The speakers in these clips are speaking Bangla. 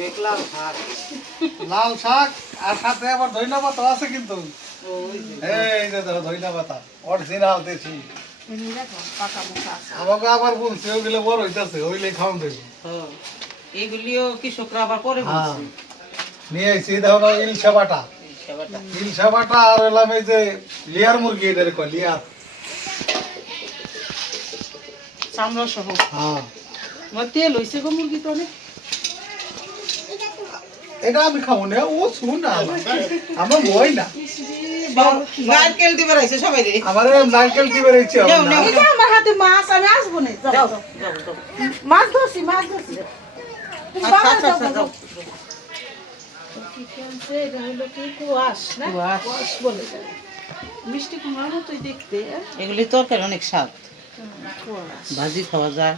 দেখলাম শাক, লাল শাক আর সাথে আবার ধইনা পাতা আছে কিন্তু। এই যে দেখো ধইনা পাতা অরিজিনাল দেশি। আমাকে আবার বলছে ওগুলো বড় হইতাছে ওইলে খাওয়ান দেবে। এগুলিও কৃষকরা আবার পরে বলছে। নিয়ে আইছি দেখো ইলশা বাটা। ইলশা বাটা আর এলাম এই যে লিয়ার মুরগি এটারে কয় লিয়ার। চামড়া সহ। হ্যাঁ। তেল হইছে গো মুরগি তো অনেক। এটা আমি খাবো না ও শুন না আমার বই না নারকেল দিবে রাইছে সবাই রে। আমার নারকেল দিবে রইছে দাও না এই যে আমার হাতে মাছ আমি আসবো না দাও যাও দাও দাও। মাছ ধরছি তুমি বাবা যাও কি খেলছে এটা হলো কি কুয়াশ না কুয়াশ বলে মিষ্টি কুমড়ার মতোই দেখতে এগুলি তরকারি অনেক স্বাদ। কুয়াশ ভাজি খাওয়া যায়,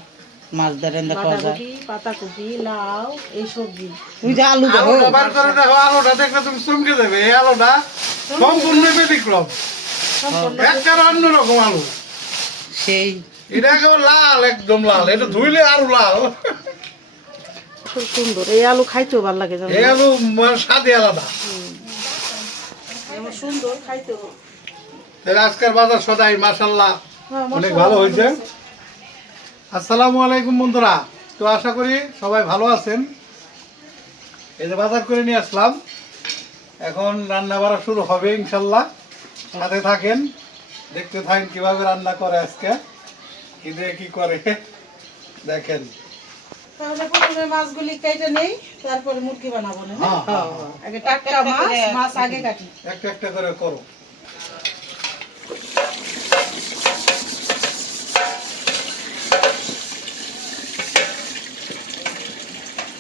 মাছ দিয়ে রান্না খাওয়া যায়। বাঁধাকপি পাতাকপি লাউ এই সবজি তুই যে আলু দাও আলুটা বার করে দেখো আলুটা দেখলে তুমি চমকে যাবে এই আলুটা সম্পূর্ণ ব্যতিক্রম একটা অন্যরকম আলু সেই এটা একেবারে লাল একদম লাল এটা ধুইলে আরো লাল খুব সুন্দর এই আলু খাইতেও ভালো লাগে জানো এই আলু স্বাদই আলাদা এমন সুন্দর খাইতেও তাহলে আজকের বাজার সদাই মাশাআল্লাহ হ্যাঁ, অনেক ভালো হয়েছে। আসসালামু আলাইকুম বন্ধুরা, তো আশা করি সবাই ভালো আছেন। এই যে বাজার করে নিয়ে আসলাম, এখন রান্না বাড়া শুরু হবে ইনশাল্লাহ। সাথে থাকেন, দেখতে থাকেন কিভাবে রান্না করে আজকে, কি দিয়ে কি করে দেখেন। তাহলে প্রথমে মাছগুলি কেটে নেই, তারপরে মুরগি বানাবো না হ্যাঁ হ্যাঁ, আগে টাটকা মাছ আগে কাটি একটা একটা করে করো।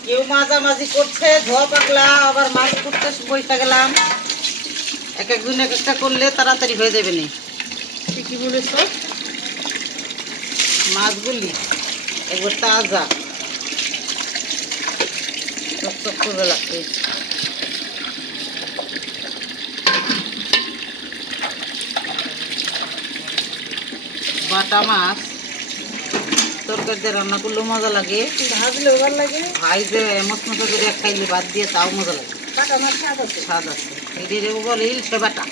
কেউ মাঝামাঝি করছে, ধোয়া পাকলা, আবার মাছ করতে বইটা গেলাম। এক একদিন এক একটা করলে তাড়াতাড়ি হয়ে যাবে না। কি বলেছ মাছগুলি একবার তাজা চকচক করে লাগবে। বাটা মাছ তরকারি দিয়ে রান্না করলেও মজা লাগে, ভাজলেও ভালো লাগে ভাই যে মশমশা করে খাইলে বাদ দিয়ে তাও মজা লাগে, কাটা মাছ স্বাদ আছে স্বাদ আছে। এদের বলে ইলশে বাটা।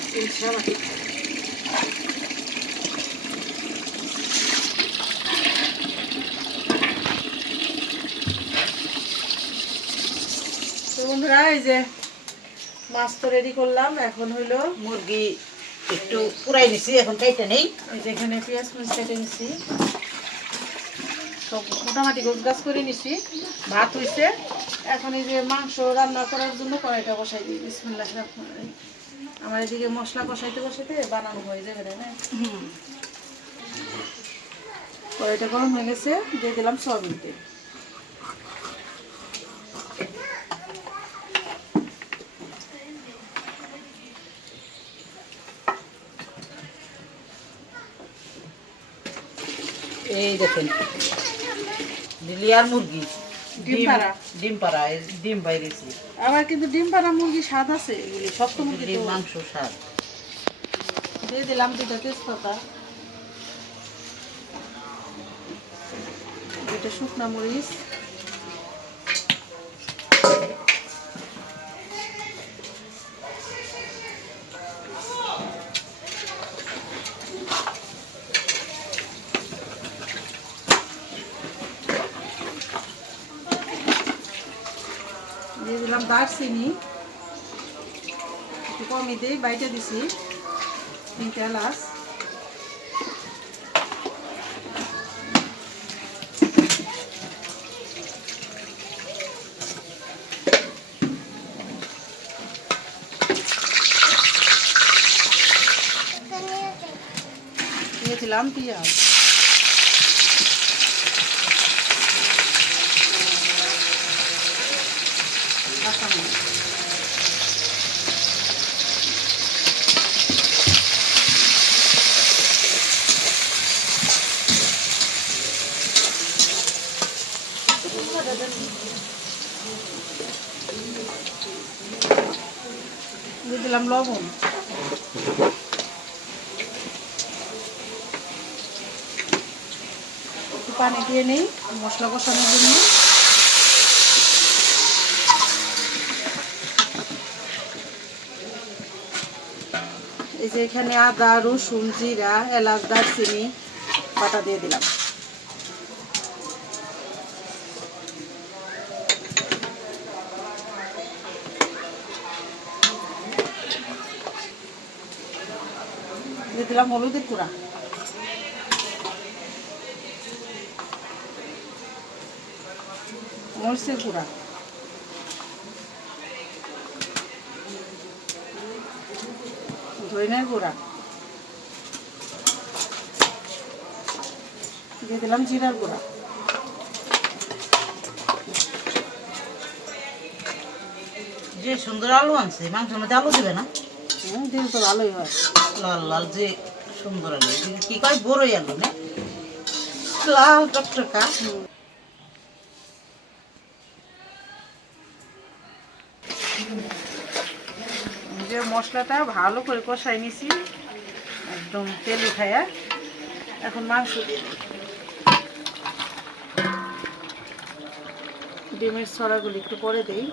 তো বন্ধুরা এই যে মাছ তো রেডি করলাম, এখন হইলো মুরগি একটু পুরাই নিছি, এখন খাইতে নেই। এই যে এখানে পেঁয়াজ মরিচ কেটে নিছি, সব মোটামুটি গোছ গাছ করে নিছি। ভাত হইছে, এখন এই যে মাংস রান্না করার জন্য কড়াইটা বসাই দিই। বিসমিল্লাহির রহমানির রহিম। আমার এদিকে মশলা কষাইতে কষাইতে বানানো হয়ে যাবে না। কড়াইটা গরম হয়ে গেছে, দিয়ে দিলাম সয়াবিন তেল। এই দেখেন লিলিয়ার মুরগি ডিম পাড়া। ডিম পাড়া, এই ডিম বাইরেছি। আবার কিন্তু ডিম পাড়া মুরগি স্বাদ আছে, এগুলি শক্ত মুরগি ডিম তো। মাংস স্বাদ। দিয়ে দিলাম দুটা তেজপাতা, দুটা শুকনা মরিচ, দিয়ে দিলাম দারচিনি, একটু কমই দিই, বাইটে দিছি, 3টা এলাচ, দিয়ে দিলাম পেঁয়াজ, কাঁচামরিচ, দিয়ে দিলাম লবণ, একটু পানি দিয়ে নেই মশলা কষানোর জন্য। এই যে এখানে আদা রসুন জিরা এলাচ দারচিনি বাটা দিয়ে দিলাম। দিয়ে দিলাম হলুদের গুঁড়া, মরিচের গুঁড়া, ধনিয়ার গুঁড়া, দিয়ে দিলাম জিরার গুঁড়া। যে সুন্দর আলু আনছে, মাংসের মধ্যে আলু দিবে না? দিন তো ভালোই হয়। লাল লাল যে সুন্দর আলু, কি কয় বড়ই আলু না, লাল টকটকা। যে মশলাটা ভালো করে কষাই নিছি একদম তেল উঠাইয়া, এখন মাংস দিয়ে দিই। ডিমের ছড়াগুলি একটু পরে দেই।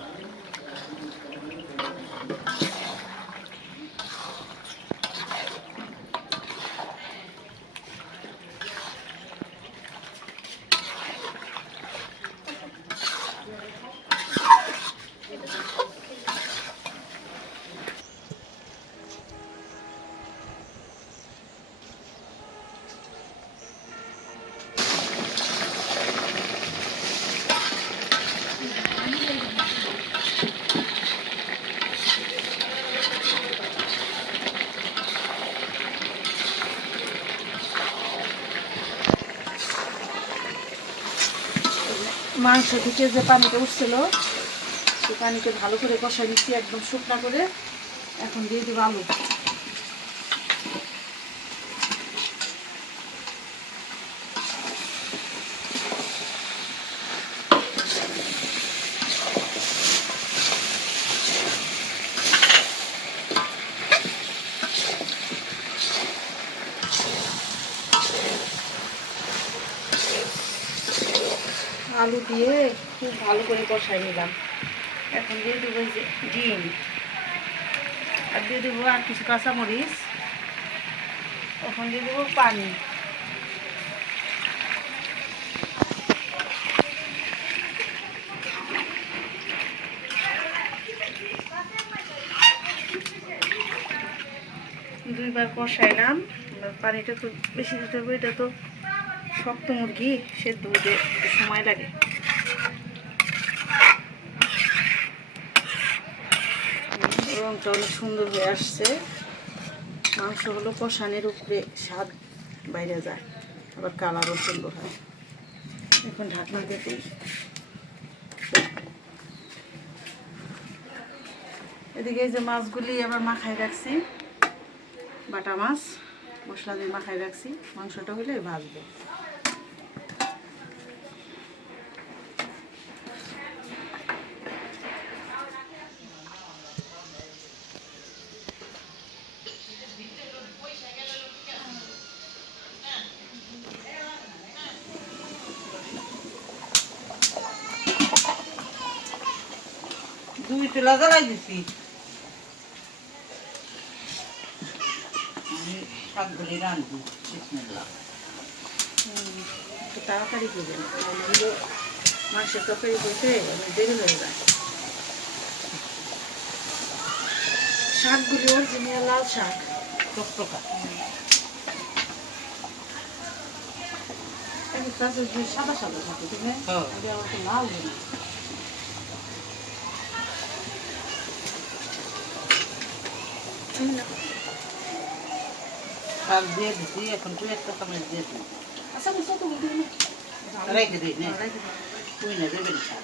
মাংস থেকে যে পানিটা উঠছিল সেই পানিকে ভালো করে কষাই নিচ্ছি একদম শুকনা করে। এখন দিয়ে দেবো আলু। আলু দিয়ে খুব ভালো করে কষাই নিলাম। এখন দিয়ে দেবো যে ডিম, আর দিয়ে দেবো আর কিছু কাঁচামরিচ। এখন দিয়ে দেবো পানি। দুইবার কষাইলাম। পানিটা তো বেশি দিতে হবে, এটা তো শক্ত মুরগি, সেদ্ধ হতে একটু সময় লাগে। রংটা অনেক সুন্দর হয়ে আসছে। মাংস হলো কষানের উপরে স্বাদ বাইরে যায়, আবার কালারও সুন্দর হয়। এখন ঢাকনা দিয়ে দিই। এদিকে এই যে মাছগুলি আবার মাখায় রাখছি, বাটা মাছ মশলা দিয়ে মাখায় রাখছি। মাংসটা হলে ভাজবো। দুই চুলা জ্বালাই দিছি, আমি শাকগুলি রাঁধবো। বিসমিল্লাহ। একটু তাড়াতাড়ি করবেন, এগুলো মাংসের তরকারি করতে অনেক দেরি হয়ে যায়। শাকগুলি অরিজিনাল লাল শাক, টকটকা। সাদা সাদা থাকে, ঠিক না? হ্যাঁ। আবার তো লাল হয় না। শাক দিয়ে দিছি, এখন তুই একটা চামচ দিয়ে দিই। আচ্ছা বুঝছো তো বুঝলি না? রেখে দিই না, তুই না দেবেন শাক।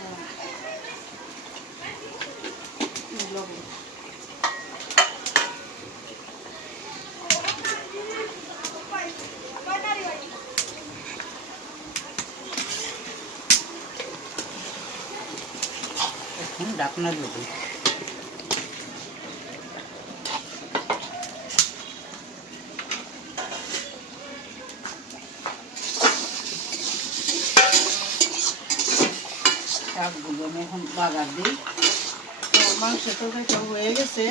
এখন ঢাকনা দিয়ে দিই। শাকগুলো আমি এখন বাগার দিই। তো মাংসের তরকারিটা হয়ে গেছে।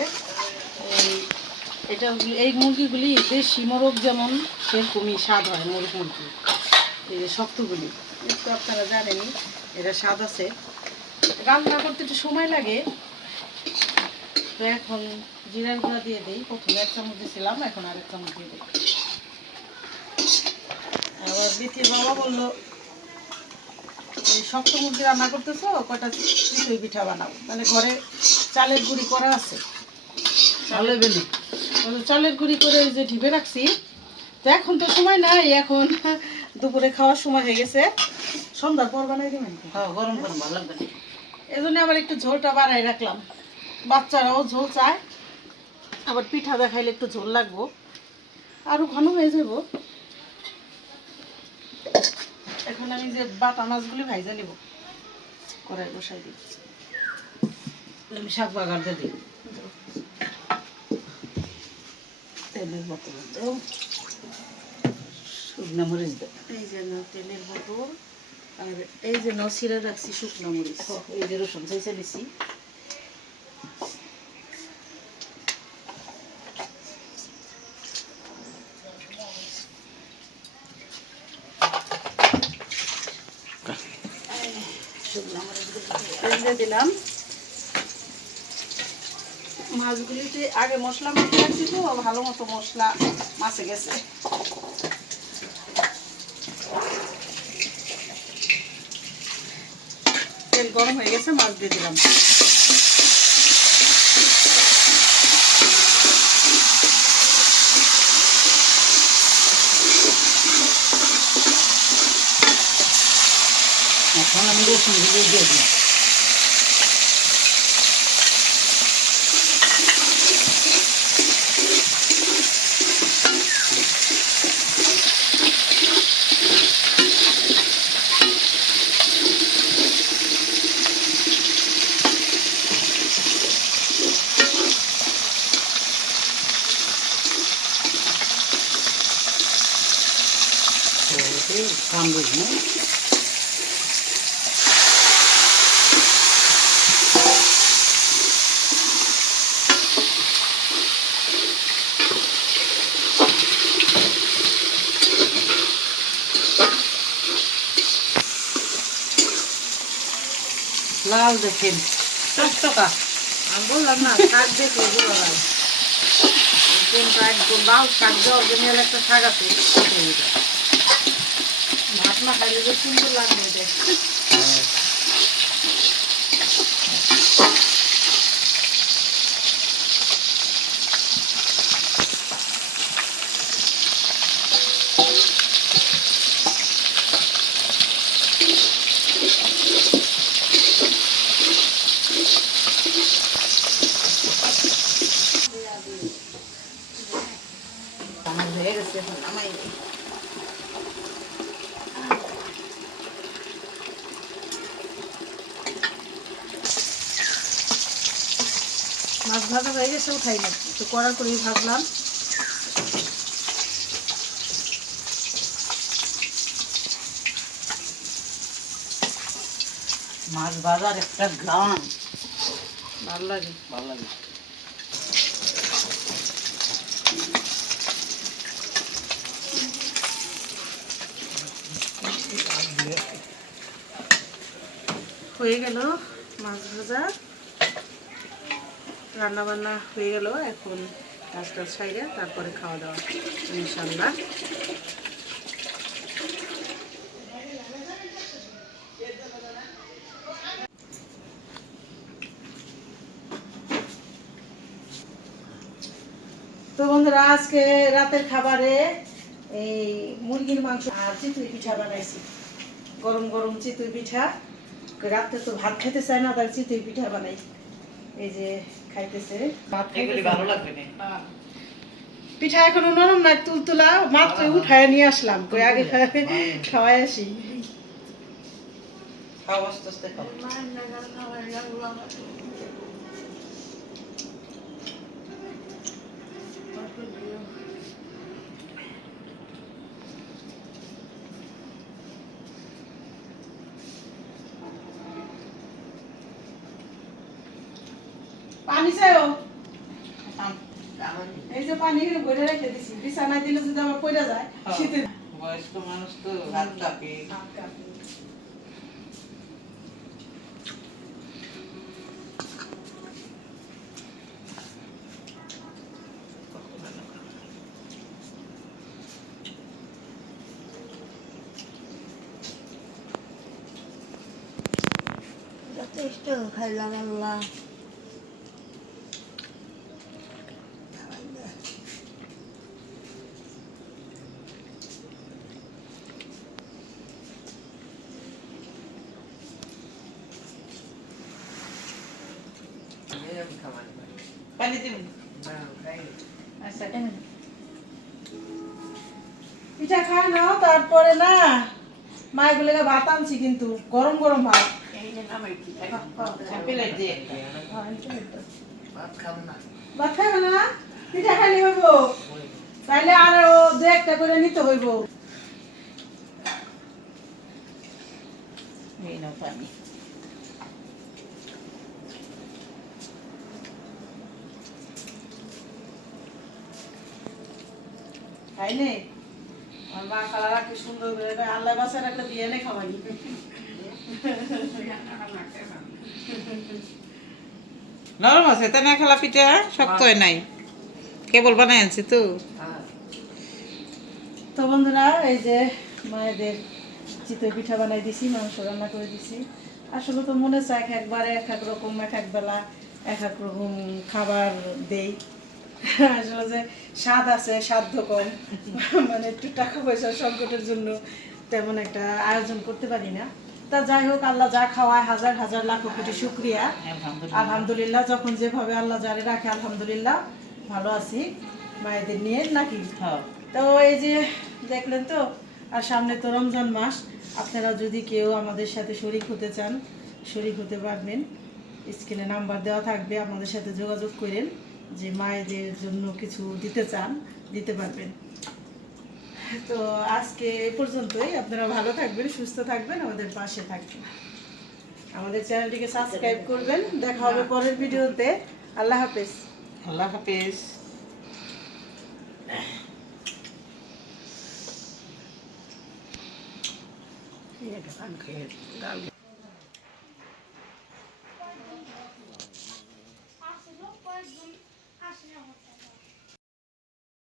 এই এটা এই মুরগিগুলি দেশি মোরগ যেমন সেরকমই স্বাদ হয় মোরগ মুরগি। এই যে শক্তগুলি একটু আপনারা জানেনই এটা স্বাদ আছে। রান্না করতে একটু সময় লাগে। তো এখন জিরার গুঁড়া দিয়ে দিই। প্রথমে 1 চামচ দিয়েছিলাম, এখন আর 1 চামচ দিয়ে দিই। আবার বিথির বাবা বললো এই শক্ত মুরগি রান্না করতেছো, কয়টা চিতই পিঠা বানাবো। মানে ঘরে চালের গুঁড়ি করা আছে, চালের বেলি চালের গুঁড়ি করে যে ঢিপে রাখছি। তো এখন তো সময় নাই, এখন দুপুরে খাওয়ার সময় হয়ে গেছে, সন্ধ্যার পর বানাই দেবেন। হ্যাঁ, গরম গরম ভালো লাগবে। এই জন্য আবার একটু ঝোলটা বাড়াই রাখলাম। বাচ্চারাও ঝোল চায়, আবার পিঠা দেখাইলে একটু ঝোল লাগবো, আরও ঘন হয়ে যাব। এখন আমি যে বাটা মাছগুলি ভাইজা নিব, কড়াই বসাই দিই। আমি শাক বাগার দিয়ে দিই। তেলের বোতল দাও, শুকনো মরিচ দাও। এই যে তেলের বোতল, আর এই যে নসিরা রাখছি শুকনো মরিচ, এই যে রসুন চাইছে নিছি। শুকনো মরিচ দিয়ে দিলাম। মাছগুলিতে আগে মশলা মাখিয়ে রাখছি, তো ভালো মতো মশলা মাছে গেছে। তেল গরম হয়ে গেছে, মাছ দিয়ে দিলাম। এখন আমি রসুনগুলো দিয়ে দিই। কামড় না লাল দেখেন টাকা। আমি বললাম না, শাক দেখলে ভালো লাগে। কোনটা একদম লাল শাক দেওয়া, অরিজিনাল একটা শাক আছে, ভাত না খাইলে যে সুন্দর লাগবে এটা। আমার হয়ে গেছে, এখন নামাই দিই। মাছ ভাজা হয়ে গেছে, উঠাই না, একটু কড়া করে ভাজলাম। মাছ বাজার একটা গ্রাম ভালো লাগে। ভালো লাগে। হয়ে গেল মাছ ভাজা, রান্না বান্না হয়ে গেল। এখন কাজটা সাইডে তারপরে খাওয়া দাওয়া ইনশাল্লাহ। তো বন্ধুরা, আজকে রাতের খাবারে এই মুরগির মাংস আর চিতই পিঠা বানাইছি। গরম গরম চিতই পিঠা, রাতে তো ভাত খেতে চায় না, তাই চিতই পিঠা বানাই। এই যে খাইতেছে, ভাত এগুলি খাইতেছে। ভালো লাগবে না। হ্যাঁ। পিঠা এখনো নরম না, তুলতুলা, মাত্র উঠায় নিয়ে আসলাম, কই আগে খাওয়াই আসি। খাও আস্তে আস্তে খাও। পানি চাইও। আম এই যে পানি ভরে রেখে দিছি, বিছানায় দিলে যদি আমার পড়ে যায় শীতে বয়স্ক মানুষ তো হাত কাঁপে। যথেষ্ট খাইলাম আল্লাহ। পানি দিন। আচ্ছা পিঠা খায় নাও, তারপরে না মায়ের ভাত আনছি, কিন্তু গরম গরম ভাত। প্লেট দিয়ে। ভাত খাবে না, পিঠা খাইলে হইব, তাইলে আরো দু একটা করে নিতে হইব। এই নাও পানি। খাইলে আমার মা কালা রাখতে সুন্দর করে আল্লাহ বাসার একটা দিয়ে নে খাওয়াই। নরম আছে তাই না? খেলা পিঠা শক্ত হয় নাই, কেবল বানাই আনছি তো। তো বন্ধুরা, এই যে মায়েদের চিতই পিঠা বানাই দিছি, মাংস রান্না করে দিছি। আসলে তো মনে চায় একবারে এক এক রকম, এক এক বেলা এক এক রকম খাবার দেই। আসলে যে স্বাদ আছে, সাধ্য কম, মানে একটু টাকা পয়সার সংকটের জন্য তেমন একটা আয়োজন করতে পারি না। তা যাই হোক, আল্লাহ যা খাওয়ায় হাজার হাজার লাখ কোটি শুকরিয়া। আলহামদুলিল্লাহ, যখন যেভাবে আল্লাহ যারে রাখে আলহামদুলিল্লাহ ভালো আছি মায়েদের নিয়ে, নাকি? তো এই যে দেখলেন তো, আর সামনে তো রমজান মাস। আপনারা যদি কেউ আমাদের সাথে শরিক হতে চান, শরিক হতে পারবেন। স্ক্রিনে নাম্বার দেওয়া থাকবে, আপনাদের সাথে যোগাযোগ করেন, যে মায়েদের জন্য কিছু দিতে চান, দিতে পারবেন। তো আজকে এ পর্যন্তই। আপনারা ভালো থাকবেন, সুস্থ থাকবেন, আমাদের পাশে থাকবেন, আমাদের চ্যানেলটিকে সাবস্ক্রাইব করবেন। দেখা হবে পরের ভিডিওতে। আল্লাহ হাফেজ। আল্লাহ হাফেজ। খেয়ে